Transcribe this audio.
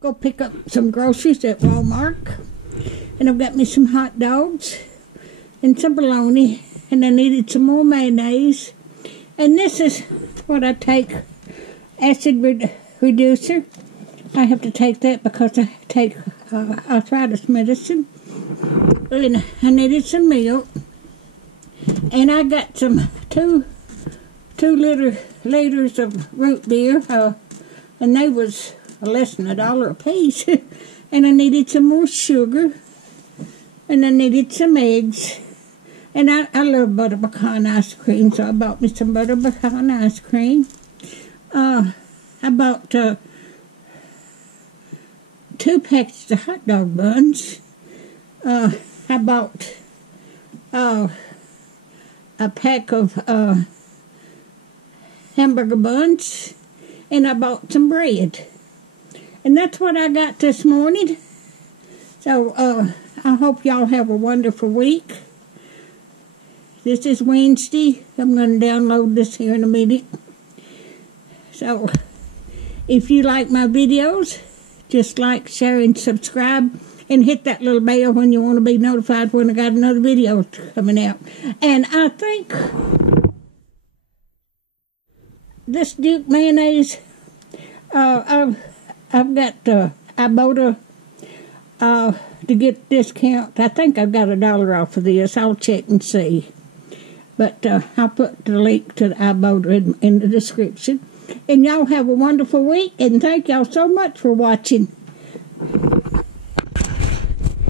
go pick up some groceries at Walmart, and I've got me some hot dogs and some bologna, and I needed some more mayonnaise. And this is what I take, acid reducer. I have to take that because I take arthritis medicine. And I needed some milk, and I got some two liters of root beer, and they was less than $1 a piece. And I needed some more sugar, and I needed some eggs, and I love butter pecan ice cream, so I bought me some butter pecan ice cream. I bought 2 packages of hot dog buns. I bought a pack of hamburger buns, and I bought some bread. And that's what I got this morning. So I hope y'all have a wonderful week. This is Wednesday. I'm going to download this here in a minute. So if you like my videos, just like, share, and subscribe. And hit that little bell when you want to be notified when I got another video coming out. And I think this Duke mayonnaise, I've got ibotta to get a discount. I think I've got $1 off of this. I'll check and see. But I'll put the link to the ibotta in the description. And y'all have a wonderful week. And thank y'all so much for watching.